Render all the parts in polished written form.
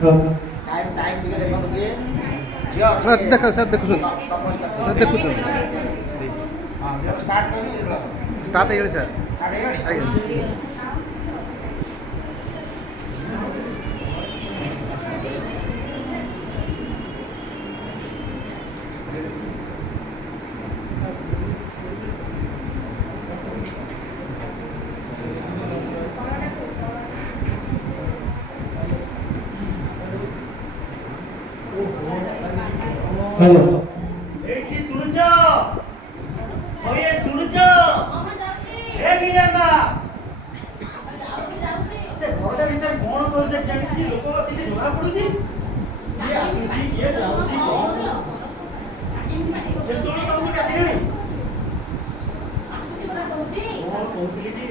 time time टिके देखो ये जियो देखो सर देखो सर देखो सर हां देखो स्टार्ट करी स्टार्ट है सर स्टार्ट है आगे हेलो एठी सुनुच ओए सुनुच ए बिलेमा से घरटा भीतर कोन करछ जानि कि लोक किछ जଣା पडुची ये आसुची ये जाउची कोन जेतोळ तमु डाकिनी आसुची बरा कहउची कोन कहउली कि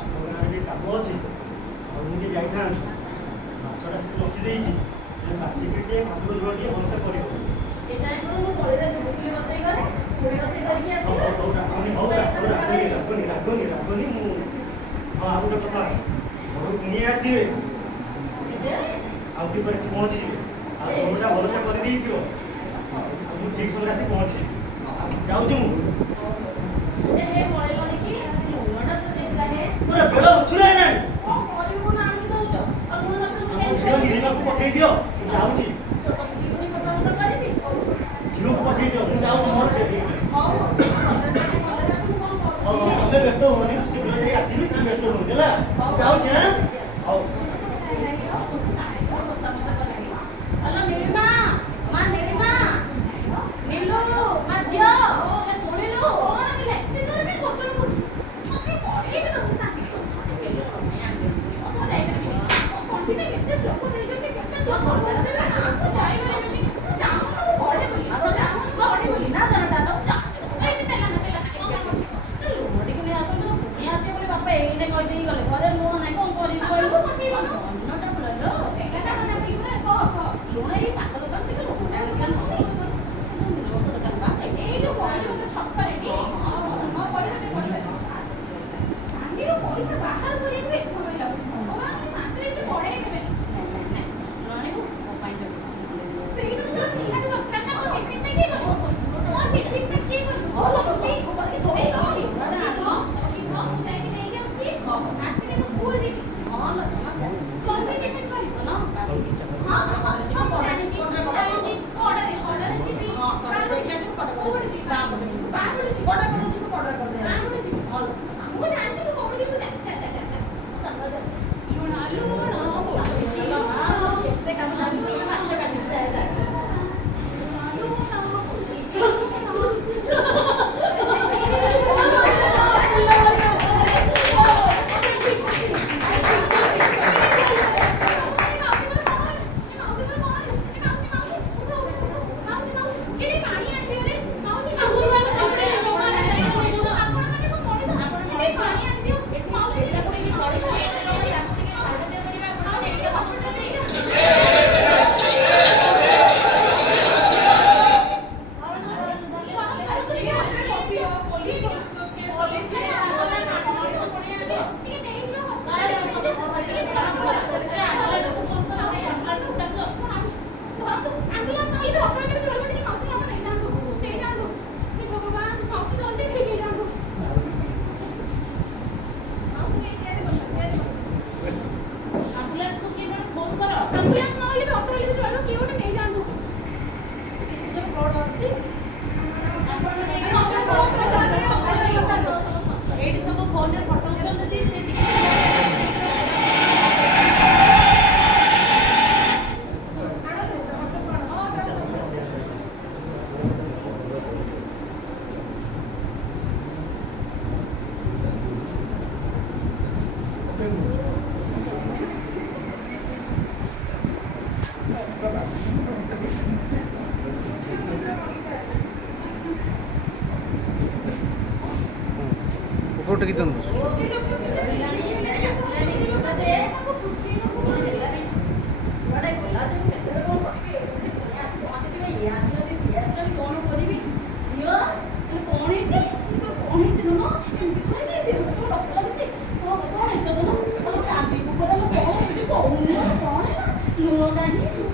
हमरा जे काम अछि और मुझे जाइथा छोटा से रखि देइची माछी पेटे भात जोड़ी भलसे करियो ए टाइम रो मो तळे रे जुबुली बसई करे थोड़ी बसई करके आसी रागनी मु हां आ गोटे कथा घर कुणी आसीबे आउटी पर पहुंची जिवे आ छोटा भलसे कर देई थियो मु ठीक समय आसी पहुंची जाउची मु ए हे पळे लनी की मोटा तो देखला हे पूरा बेला उछुरा नाही ओ करी मो नाम की दउछ और मो नाम झियो नीलिमा को पठेई दियो जाउची छोटा दीदी କଥା मत करबी झियो को पठेई दियो मु जाउ मोर बेबी हां तमे व्यस्त होनी शीघ्र जाई आसीबी तमे व्यस्त होनी देला जाउची हां आओ हेलो नीलिमा मां नीलिमा नीलू मां जियो ए सुनिलु कोन मिले एते जोर में करछन मु मते पढी भी दउ ताकि तो जाई परबी कोन भी केते श्लोक देइछन केते श्लोक करबे ना तो जाई परबी तो जाऊ तो पढे बोली तो जाऊ पढे बोली ना जरा डालो जा ए केते ना केला लोडी को आसो तो पुनी आसे बोले बापा एइने कहि देई गले घरे लोन नाही कोन करी कोइ अन्नटा बोललो एकाटा बना कि रे को लोन ए पाक दुकान থেকে লোক दुकान रोस दुकान बा ए जो कोइ छक्का रेडी हां पैसा दे पैसा आंगीरो पैसा बाहर करी के समय लागो भगवान शांति रे पढाई देबे रानी को पाई जाबे सेई तो निहाती दरकार ना को टिफिन में की करबो और टिफिन में की करबो ओ लक्ष्मी को करके थोड़ी गाड़ी ना तो कि तो मु जाई के नहीं उसकी आसीने को स्कूल दी हां ना कल के टिफिन करी ना हां हां हां पढ़ाई जी ऑर्डर जी भी हां कैसे पढ़ो जी बाबू जी ऑर्डर कर दे बाबू जी हां मु जान छी को कोडी को जा इवन आलू ना जी हां केते काम जानी छी अच्छा काटी दे जा आलू ऊपर कितना ନାହିଁ